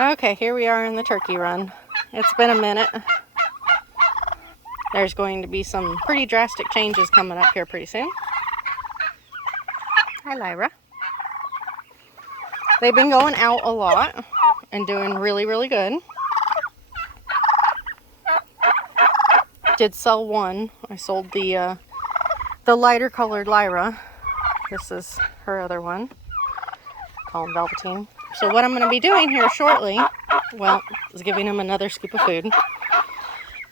Okay, here we are in the turkey run. It's been a minute. There's going to be some pretty drastic changes coming up here pretty soon. Hi, Lyra. They've been going out a lot and doing really, really good. Did sell one. I sold the lighter colored Lyra. This is her other one. Call him Velveteen. So what I'm going to be doing here shortly, well, is giving him another scoop of food.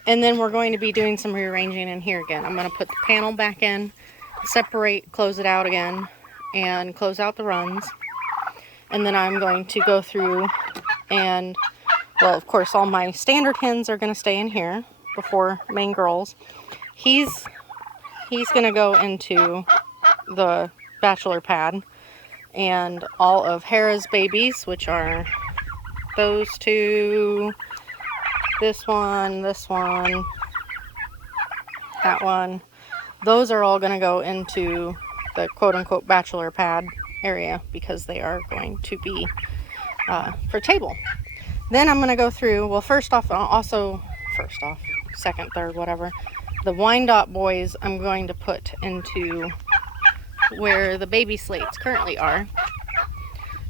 And then we're going to be doing some rearranging in here again. I'm going to put the panel back in, separate, close it out again, and close out the runs. And then I'm going to go through and, well, of course, all my standard hens are going to stay in here before main girls. He's going to go into the bachelor pad. And all of Hera's babies, which are those two, this one, that one, those are all going to go into the quote-unquote bachelor pad area because they are going to be for table. Then I'm going to go through, well, second, third, whatever, the Wyandotte boys I'm going to put into where the baby slates currently are.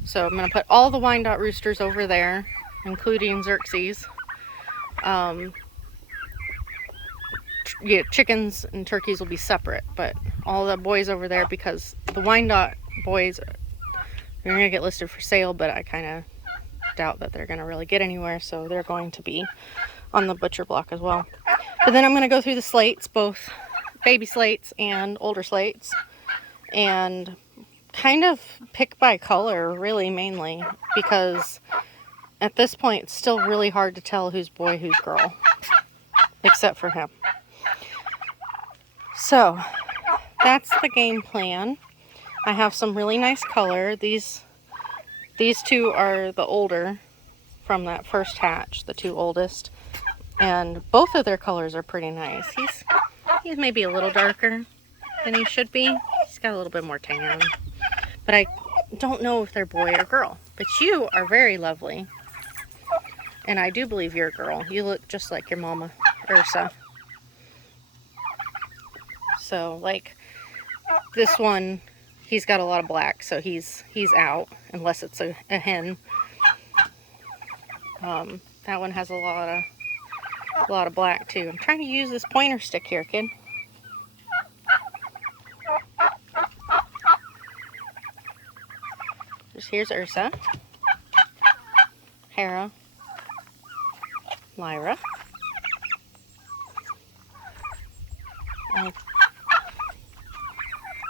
So I'm going to put all the Wyandotte roosters over there, including Xerxes. Chickens and turkeys will be separate, but all the boys over there, because the Wyandotte boys are going to get listed for sale, but I kind of doubt that they're going to really get anywhere, so they're going to be on the butcher block as well. But then I'm going to go through the slates, both baby slates and older slates, and kind of pick by color, really, mainly, because at this point it's still really hard to tell who's boy, who's girl, except for him. So that's the game plan. I have some really nice color. These two are the older from that first hatch, the two oldest, and both of their colors are pretty nice. He's maybe a little darker than he should be. He's got a little bit more tan. But I don't know if they're boy or girl. But you are very lovely. And I do believe you're a girl. You look just like your mama, Ursa. So, like, this one, he's got a lot of black, so he's out, unless it's a hen. That one has a lot of black, too. I'm trying to use this pointer stick here, kid. Here's Ursa, Hera, Lyra. I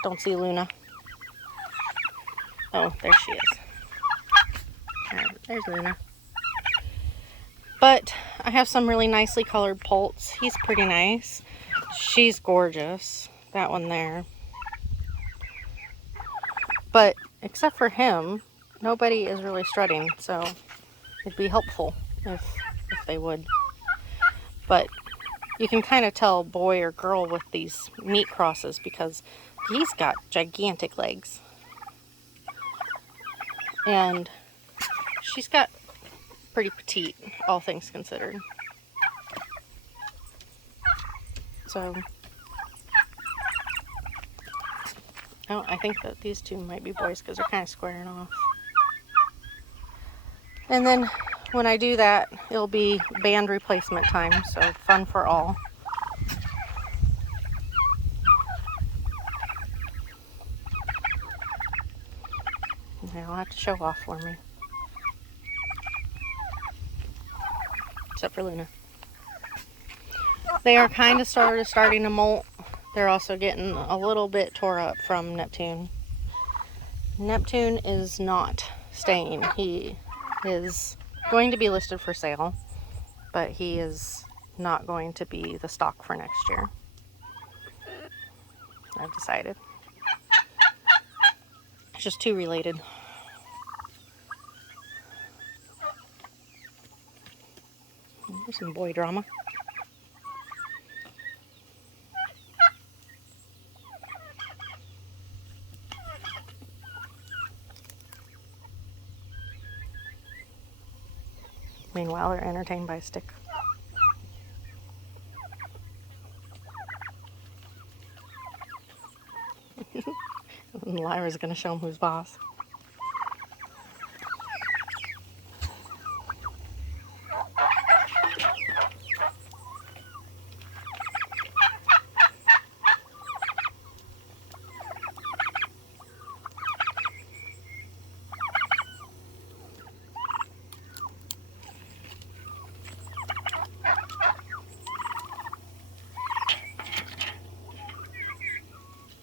don't see Luna. Oh, there she is. There's Luna. But I have some really nicely colored poults. He's pretty nice. She's gorgeous. That one there. But except for him, nobody is really strutting, so it'd be helpful if they would. But you can kind of tell boy or girl with these meat crosses because he's got gigantic legs. And she's got pretty petite, all things considered. So, oh, I think that these two might be boys because they're kind of squaring off. And then when I do that, it'll be band replacement time, so fun for all. They'll have to show off for me. Except for Luna. They are kind of starting to molt. They're also getting a little bit tore up from Neptune. Neptune is not staying. He is going to be listed for sale, but he is not going to be the stock for next year. I've decided. It's just too related. There's some boy drama. Meanwhile, they're entertained by a stick. And Lyra's going to show him who's boss.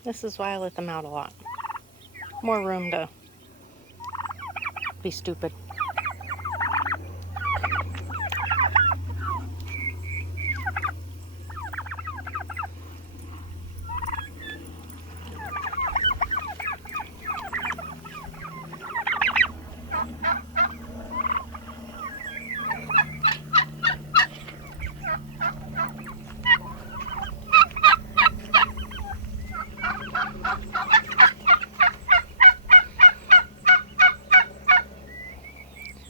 This is why I let them out a lot. More room to be stupid.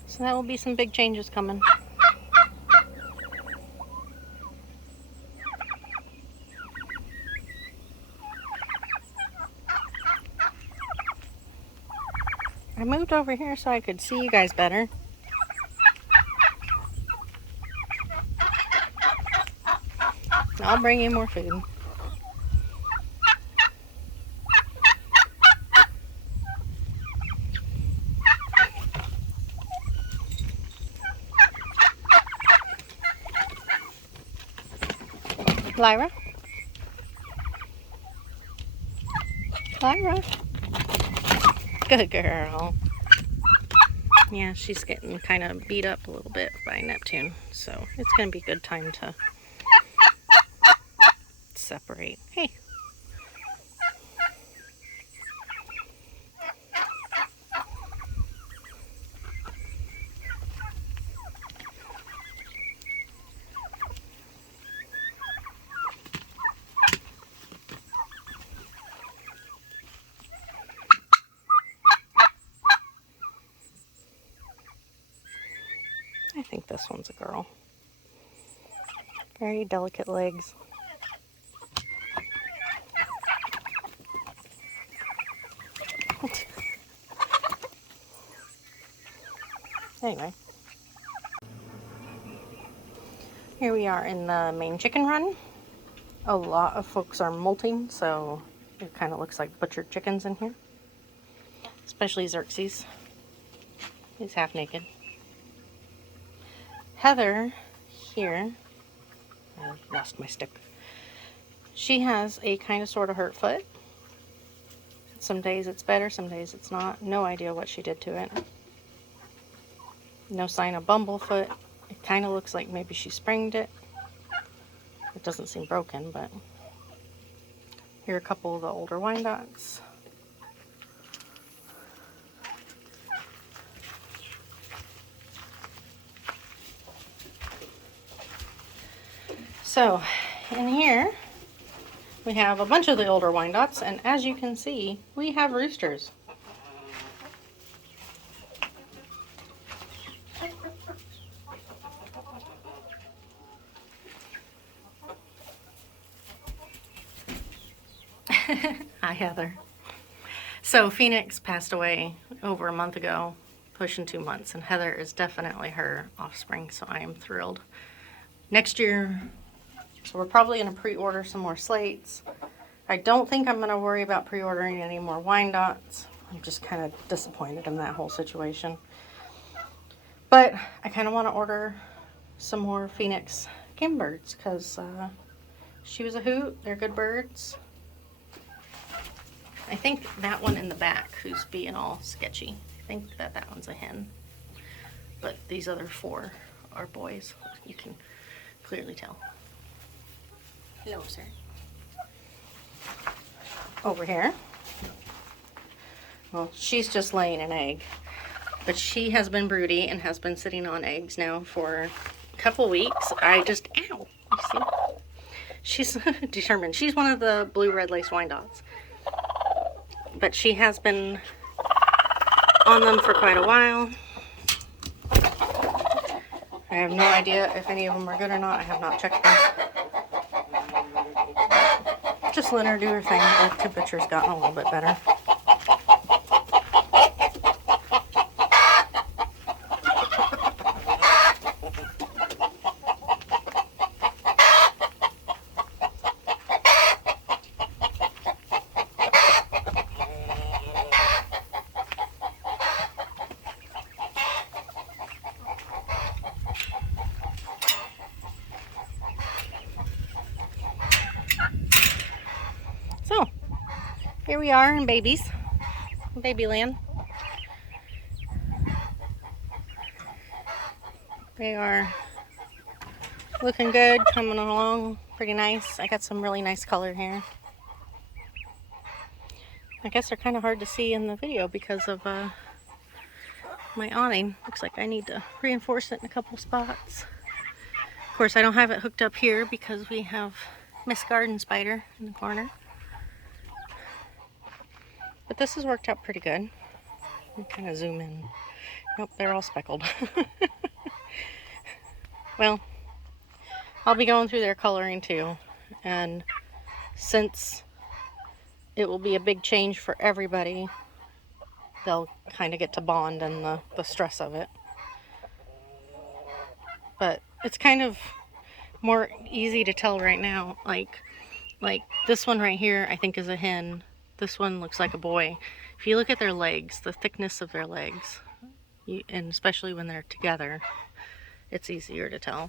So that will be some big changes coming. I moved over here so I could see you guys better. I'll bring you more food. Lyra? Lyra? Good girl. Yeah, she's getting kind of beat up a little bit by Neptune, so it's going to be a good time to separate. Hey. I think this one's a girl. Very delicate legs. Anyway. Here we are in the main chicken run. A lot of folks are molting, so it kind of looks like butchered chickens in here. Especially Xerxes. He's half naked. Heather here, I lost my stick. She has a kind of sort of hurt foot. Some days it's better, some days it's not. No idea what she did to it. No sign of bumblefoot. It kind of looks like maybe she sprained it. It doesn't seem broken, but here are a couple of the older Wyandottes. So, in here, we have a bunch of the older Wyandottes, and as you can see, we have roosters. Hi, Heather. So, Phoenix passed away over a month ago, pushing 2 months, and Heather is definitely her offspring, so I am thrilled. Next year, so we're probably going to pre-order some more slates. I don't think I'm going to worry about pre-ordering any more Wyandottes. I'm just kind of disappointed in that whole situation. But I kind of want to order some more Phoenix Kingbirds because she was a hoot. They're good birds. I think that one in the back who's being all sketchy, I think that one's a hen. But these other 4 are boys. You can clearly tell. Hello, sir. Over here. Well, she's just laying an egg. But she has been broody and has been sitting on eggs now for a couple weeks. Ow! You see? She's determined. She's one of the blue red lace Wyandottes. But she has been on them for quite a while. I have no idea if any of them are good or not. I have not checked them. Just let her do her thing. The temperature's gotten a little bit better. So, here we are in babies. Babyland. They are looking good, coming along pretty nice. I got some really nice color here. I guess they're kind of hard to see in the video because of my awning. Looks like I need to reinforce it in a couple spots. Of course, I don't have it hooked up here because we have Miss Garden Spider in the corner. But this has worked out pretty good. Let me kind of zoom in. Nope, they're all speckled. Well, I'll be going through their coloring too. And since it will be a big change for everybody, they'll kind of get to bond and the stress of it. But it's kind of more easy to tell right now. Like this one right here, I think is a hen. This one looks like a boy. If you look at their legs, the thickness of their legs, and especially when they're together, it's easier to tell.